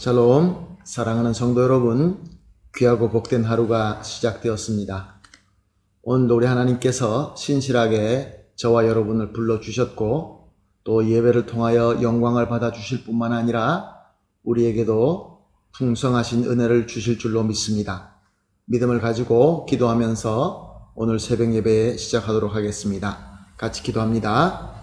샬롬, 사랑하는 성도 여러분, 귀하고 복된 하루가 시작되었습니다. 오늘도 우리 하나님께서 신실하게 저와 여러분을 불러주셨고 또 예배를 통하여 영광을 받아주실 뿐만 아니라 우리에게도 풍성하신 은혜를 주실 줄로 믿습니다. 믿음을 가지고 기도하면서 오늘 새벽 예배 시작하도록 하겠습니다. 같이 기도합니다.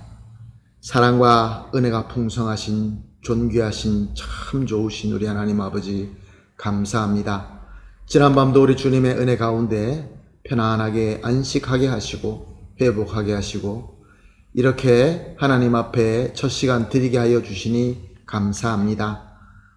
사랑과 은혜가 풍성하신 존귀하신 참 좋으신 우리 하나님 아버지 감사합니다. 지난밤도 우리 주님의 은혜 가운데 편안하게 안식하게 하시고 회복하게 하시고 이렇게 하나님 앞에 첫 시간 드리게 하여 주시니 감사합니다.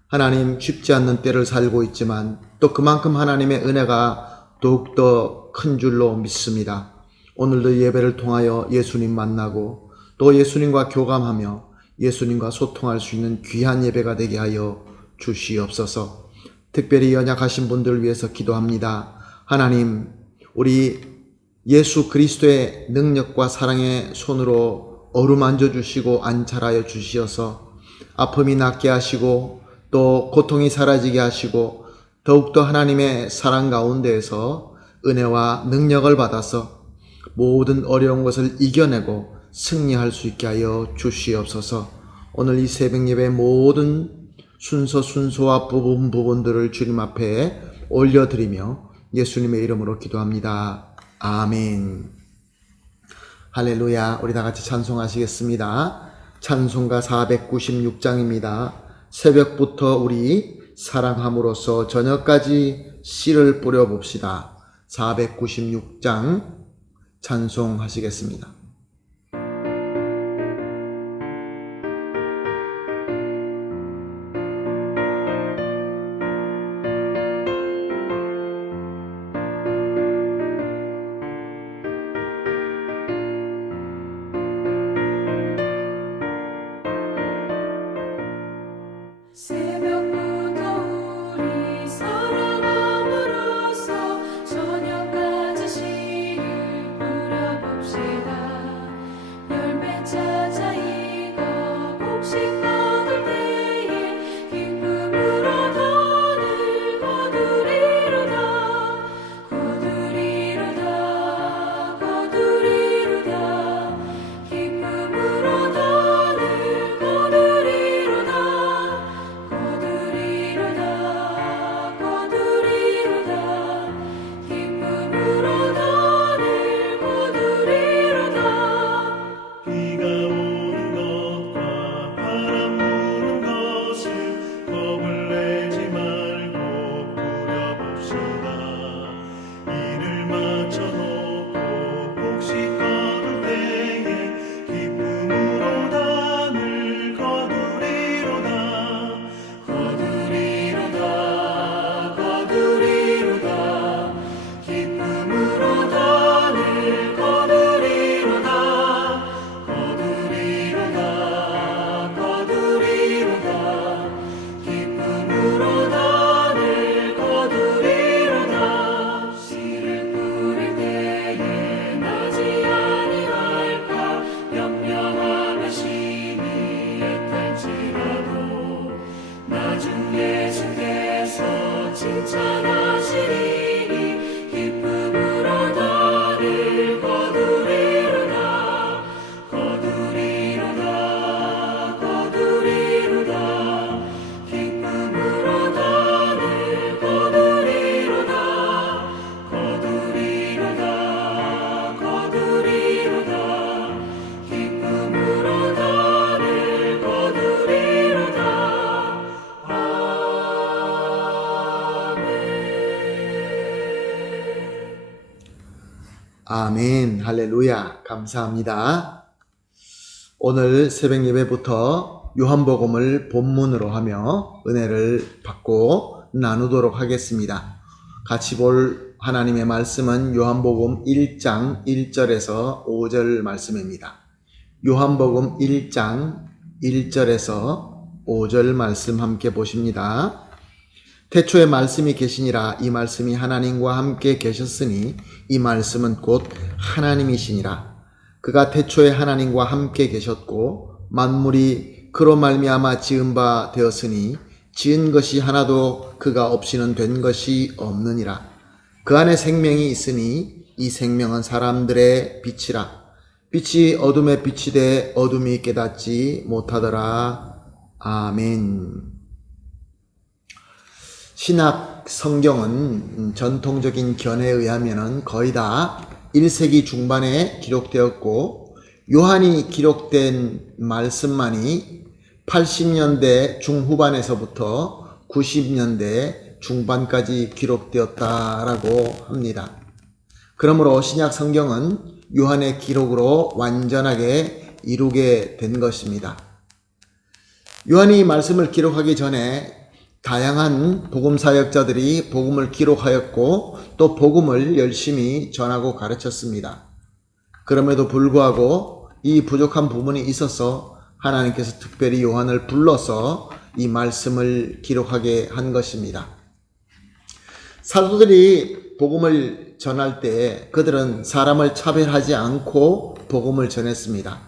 하나님 쉽지 않는 때를 살고 있지만 또 그만큼 하나님의 은혜가 더욱더 큰 줄로 믿습니다. 오늘도 예배를 통하여 예수님 만나고 또 예수님과 교감하며 예수님과 소통할 수 있는 귀한 예배가 되게 하여 주시옵소서. 특별히 연약하신 분들을 위해서 기도합니다. 하나님, 우리 예수 그리스도의 능력과 사랑의 손으로 어루만져 주시고 안찰하여 주시어서 아픔이 낫게 하시고 또 고통이 사라지게 하시고 더욱더 하나님의 사랑 가운데에서 은혜와 능력을 받아서 모든 어려운 것을 이겨내고 승리할 수 있게 하여 주시옵소서. 오늘 이 새벽 예배의 모든 순서와 부분들을 주님 앞에 올려드리며 예수님의 이름으로 기도합니다. 아멘. 할렐루야. 우리 다 같이 찬송하시겠습니다. 찬송가 496장입니다. 새벽부터 우리 사랑함으로써 저녁까지 씨를 뿌려봅시다. 496장 찬송하시겠습니다. 아멘. 할렐루야. 감사합니다. 오늘 새벽 예배부터 요한복음을 본문으로 하며 은혜를 받고 나누도록 하겠습니다. 같이 볼 하나님의 말씀은 요한복음 1장 1절에서 5절 말씀입니다. 요한복음 1장 1절에서 5절 말씀 함께 보십니다. 태초에 말씀이 계시니라. 이 말씀이 하나님과 함께 계셨으니 이 말씀은 곧 하나님이시니라. 그가 태초에 하나님과 함께 계셨고 만물이 그로 말미암아 지은 바 되었으니 지은 것이 하나도 그가 없이는 된 것이 없느니라. 그 안에 생명이 있으니 이 생명은 사람들의 빛이라. 빛이 어둠에 비치되 어둠이 깨닫지 못하더라. 아멘. 신약 성경은 전통적인 견해에 의하면 거의 다 1세기 중반에 기록되었고, 요한이 기록된 말씀만이 80년대 중후반에서부터 90년대 중반까지 기록되었다라고 합니다. 그러므로 신약 성경은 요한의 기록으로 완전하게 이루게 된 것입니다. 요한이 말씀을 기록하기 전에 다양한 복음 사역자들이 복음을 기록하였고 또 복음을 열심히 전하고 가르쳤습니다. 그럼에도 불구하고 이 부족한 부분이 있어서 하나님께서 특별히 요한을 불러서 이 말씀을 기록하게 한 것입니다. 사도들이 복음을 전할 때 그들은 사람을 차별하지 않고 복음을 전했습니다.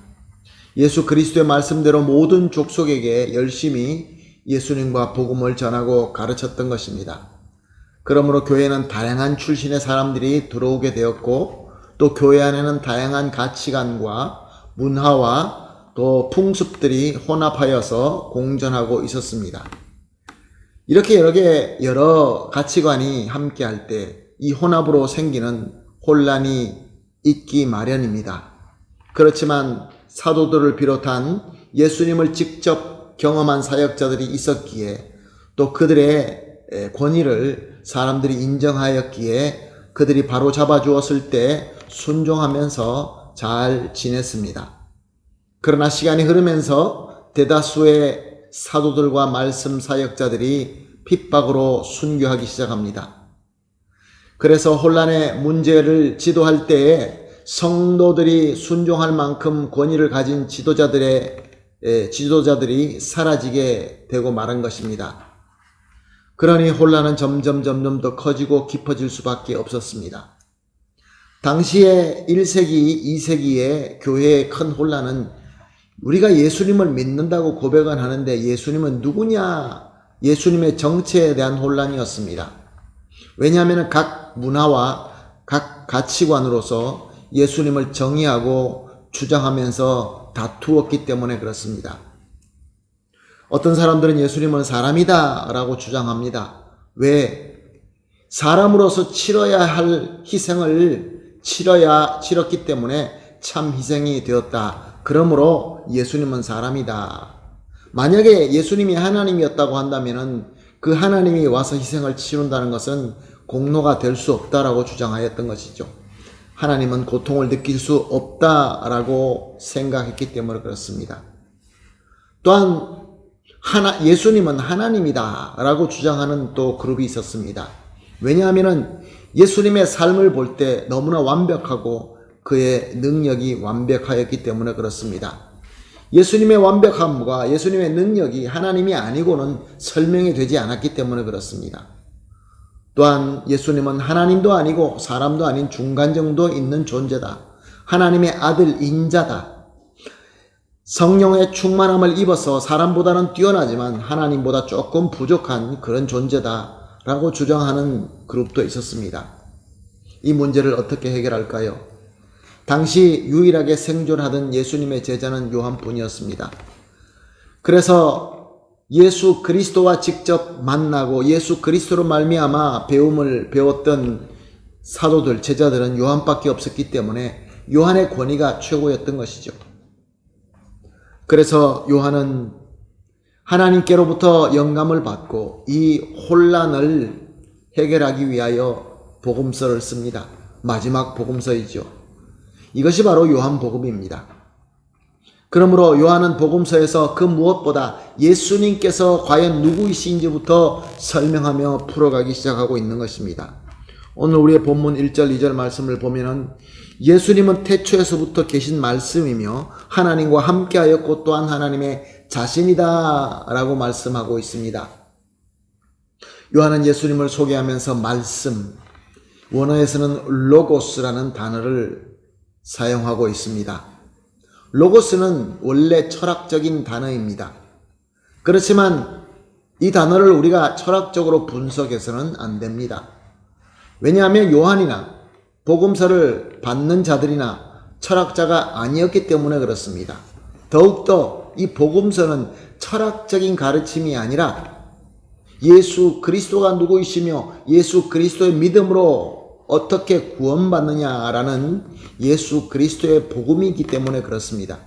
예수 그리스도의 말씀대로 모든 족속에게 열심히 예수님과 복음을 전하고 가르쳤던 것입니다. 그러므로 교회는 다양한 출신의 사람들이 들어오게 되었고 또 교회 안에는 다양한 가치관과 문화와 또 풍습들이 혼합하여서 공존하고 있었습니다. 이렇게 여러 가치관이 함께할 때 이 혼합으로 생기는 혼란이 있기 마련입니다. 그렇지만 사도들을 비롯한 예수님을 직접 경험한 사역자들이 있었기에 또 그들의 권위를 사람들이 인정하였기에 그들이 바로 잡아주었을 때 순종하면서 잘 지냈습니다. 그러나 시간이 흐르면서 대다수의 사도들과 말씀 사역자들이 핍박으로 순교하기 시작합니다. 그래서 혼란의 문제를 지도할 때에 성도들이 순종할 만큼 권위를 가진 지도자들이 사라지게 되고 말한 것입니다. 그러니 혼란은 점점 더 커지고 깊어질 수밖에 없었습니다. 당시에 1세기, 2세기의 교회의 큰 혼란은 우리가 예수님을 믿는다고 고백은 하는데 예수님은 누구냐? 예수님의 정체에 대한 혼란이었습니다. 왜냐하면 각 문화와 각 가치관으로서 예수님을 정의하고 주장하면서 다투었기 때문에 그렇습니다. 어떤 사람들은 예수님은 사람이다 라고 주장합니다. 왜? 사람으로서 치러야 할 희생을 치렀기 때문에 참 희생이 되었다. 그러므로 예수님은 사람이다. 만약에 예수님이 하나님이었다고 한다면 그 하나님이 와서 희생을 치른다는 것은 공로가 될 수 없다라고 주장하였던 것이죠. 하나님은 고통을 느낄 수 없다라고 생각했기 때문에 그렇습니다. 또한 예수님은 하나님이다 라고 주장하는 또 그룹이 있었습니다. 왜냐하면 예수님의 삶을 볼 때 너무나 완벽하고 그의 능력이 완벽하였기 때문에 그렇습니다. 예수님의 완벽함과 예수님의 능력이 하나님이 아니고는 설명이 되지 않았기 때문에 그렇습니다. 또한 예수님은 하나님도 아니고 사람도 아닌 중간 정도 있는 존재다. 하나님의 아들 인자다. 성령의 충만함을 입어서 사람보다는 뛰어나지만 하나님보다 조금 부족한 그런 존재다 라고 주장하는 그룹도 있었습니다. 이 문제를 어떻게 해결할까요? 당시 유일하게 생존하던 예수님의 제자는 요한뿐이었습니다. 그래서 예수 그리스도와 직접 만나고 예수 그리스도로 말미암아 배움을 배웠던 사도들, 제자들은 요한밖에 없었기 때문에 요한의 권위가 최고였던 것이죠. 그래서 요한은 하나님께로부터 영감을 받고 이 혼란을 해결하기 위하여 복음서를 씁니다. 마지막 복음서이죠. 이것이 바로 요한복음입니다. 그러므로 요한은 복음서에서 그 무엇보다 예수님께서 과연 누구이신지부터 설명하며 풀어가기 시작하고 있는 것입니다. 오늘 우리의 본문 1절 2절 말씀을 보면은 예수님은 태초에서부터 계신 말씀이며 하나님과 함께하였고 또한 하나님의 자신이다 라고 말씀하고 있습니다. 요한은 예수님을 소개하면서 말씀, 원어에서는 로고스라는 단어를 사용하고 있습니다. 로고스는 원래 철학적인 단어입니다. 그렇지만 이 단어를 우리가 철학적으로 분석해서는 안 됩니다. 왜냐하면 요한이나 복음서를 받는 자들이나 철학자가 아니었기 때문에 그렇습니다. 더욱더 이 복음서는 철학적인 가르침이 아니라 예수 그리스도가 누구이시며 예수 그리스도의 믿음으로 어떻게 구원받느냐라는 예수 그리스도의 복음이기 때문에 그렇습니다.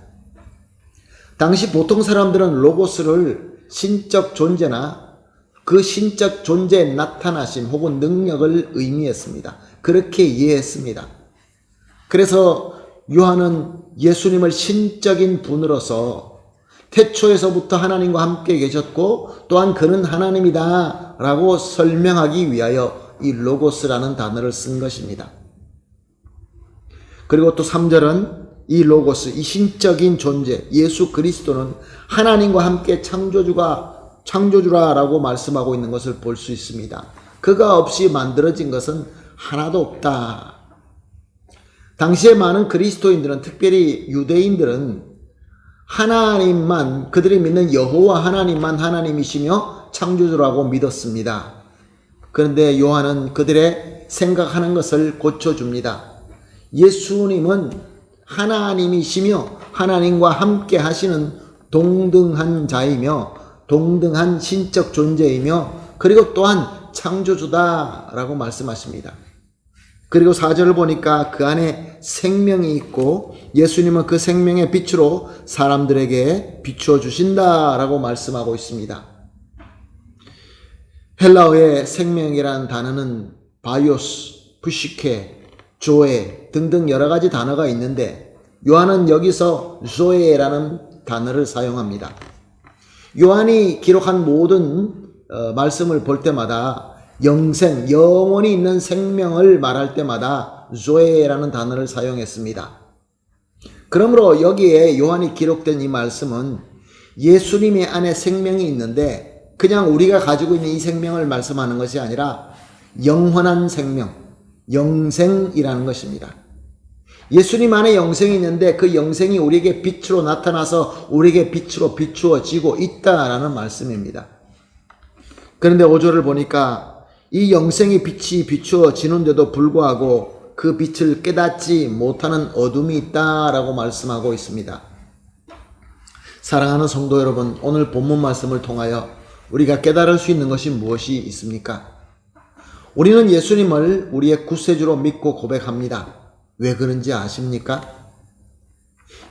당시 보통 사람들은 로고스를 신적 존재나 그 신적 존재의 나타나심 혹은 능력을 의미했습니다. 그렇게 이해했습니다. 그래서 요한은 예수님을 신적인 분으로서 태초에서부터 하나님과 함께 계셨고 또한 그는 하나님이다 라고 설명하기 위하여 이 로고스라는 단어를 쓴 것입니다. 그리고 또 3절은 이 로고스, 이 신적인 존재 예수 그리스도는 하나님과 함께 창조주라라고 말씀하고 있는 것을 볼 수 있습니다. 그가 없이 만들어진 것은 하나도 없다. 당시에 많은 그리스도인들은, 특별히 유대인들은 하나님만, 그들이 믿는 여호와 하나님만 하나님이시며 창조주라고 믿었습니다. 그런데 요한은 그들의 생각하는 것을 고쳐줍니다. 예수님은 하나님이시며 하나님과 함께 하시는 동등한 자이며 동등한 신적 존재이며 그리고 또한 창조주다라고 말씀하십니다. 그리고 4절을 보니까 그 안에 생명이 있고 예수님은 그 생명의 빛으로 사람들에게 비추어 주신다라고 말씀하고 있습니다. 헬라어의 생명이라는 단어는 바이오스, 푸시케, 조에 등등 여러 가지 단어가 있는데 요한은 여기서 조에라는 단어를 사용합니다. 요한이 기록한 모든 말씀을 볼 때마다 영생, 영원히 있는 생명을 말할 때마다 조에라는 단어를 사용했습니다. 그러므로 여기에 요한이 기록된 이 말씀은 예수님의 안에 생명이 있는데 그냥 우리가 가지고 있는 이 생명을 말씀하는 것이 아니라 영원한 생명, 영생이라는 것입니다. 예수님 안에 영생이 있는데 그 영생이 우리에게 빛으로 나타나서 우리에게 빛으로 비추어지고 있다라는 말씀입니다. 그런데 5절을 보니까 이 영생의 빛이 비추어지는데도 불구하고 그 빛을 깨닫지 못하는 어둠이 있다라고 말씀하고 있습니다. 사랑하는 성도 여러분, 오늘 본문 말씀을 통하여 우리가 깨달을 수 있는 것이 무엇이 있습니까? 우리는 예수님을 우리의 구세주로 믿고 고백합니다. 왜 그런지 아십니까?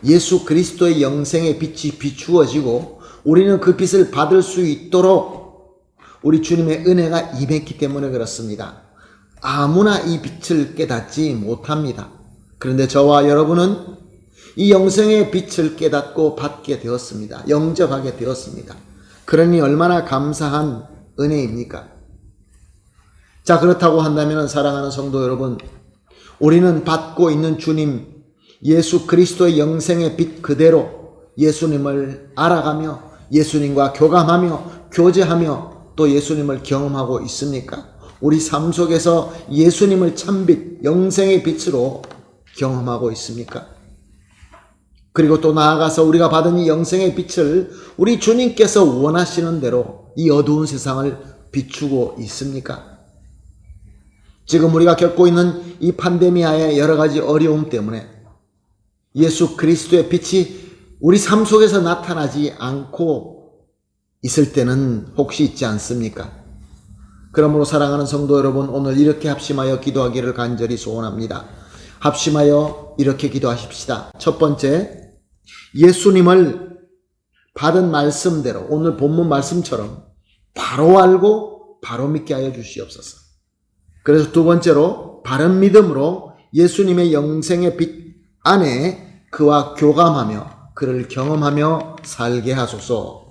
예수 그리스도의 영생의 빛이 비추어지고 우리는 그 빛을 받을 수 있도록 우리 주님의 은혜가 임했기 때문에 그렇습니다. 아무나 이 빛을 깨닫지 못합니다. 그런데 저와 여러분은 이 영생의 빛을 깨닫고 받게 되었습니다. 영접하게 되었습니다. 그러니 얼마나 감사한 은혜입니까? 자, 그렇다고 한다면 사랑하는 성도 여러분, 우리는 받고 있는 주님 예수 그리스도의 영생의 빛 그대로 예수님을 알아가며 예수님과 교감하며 교제하며 또 예수님을 경험하고 있습니까? 우리 삶 속에서 예수님을 참빛 영생의 빛으로 경험하고 있습니까? 그리고 또 나아가서 우리가 받은 이 영생의 빛을 우리 주님께서 원하시는 대로 이 어두운 세상을 비추고 있습니까? 지금 우리가 겪고 있는 이 팬데미아의 여러 가지 어려움 때문에 예수 그리스도의 빛이 우리 삶 속에서 나타나지 않고 있을 때는 혹시 있지 않습니까? 그러므로 사랑하는 성도 여러분, 오늘 이렇게 합심하여 기도하기를 간절히 소원합니다. 합심하여 이렇게 기도하십시다. 첫 번째, 예수님을 받은 말씀대로 오늘 본문 말씀처럼 바로 알고 바로 믿게 하여 주시옵소서. 그래서 두 번째로 바른 믿음으로 예수님의 영생의 빛 안에 그와 교감하며 그를 경험하며 살게 하소서.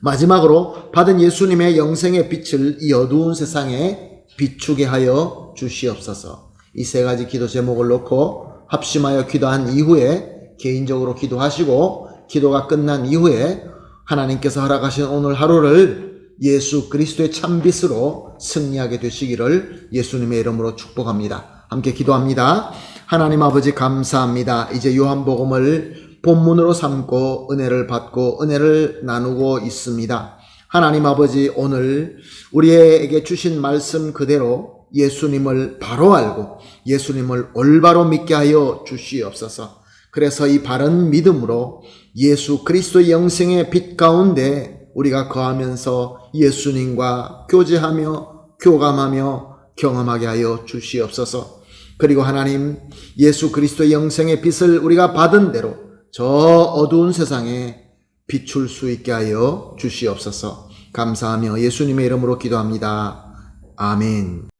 마지막으로 받은 예수님의 영생의 빛을 이 어두운 세상에 비추게 하여 주시옵소서. 이 세 가지 기도 제목을 놓고 합심하여 기도한 이후에 개인적으로 기도하시고 기도가 끝난 이후에 하나님께서 허락하신 오늘 하루를 예수 그리스도의 참빛으로 승리하게 되시기를 예수님의 이름으로 축복합니다. 함께 기도합니다. 하나님 아버지 감사합니다. 이제 요한복음을 본문으로 삼고 은혜를 받고 은혜를 나누고 있습니다. 하나님 아버지, 오늘 우리에게 주신 말씀 그대로 예수님을 바로 알고 예수님을 올바로 믿게 하여 주시옵소서. 그래서 이 바른 믿음으로 예수 그리스도의 영생의 빛 가운데 우리가 거하면서 예수님과 교제하며 교감하며 경험하게 하여 주시옵소서. 그리고 하나님, 예수 그리스도의 영생의 빛을 우리가 받은 대로 저 어두운 세상에 비출 수 있게 하여 주시옵소서. 감사하며 예수님의 이름으로 기도합니다. 아멘.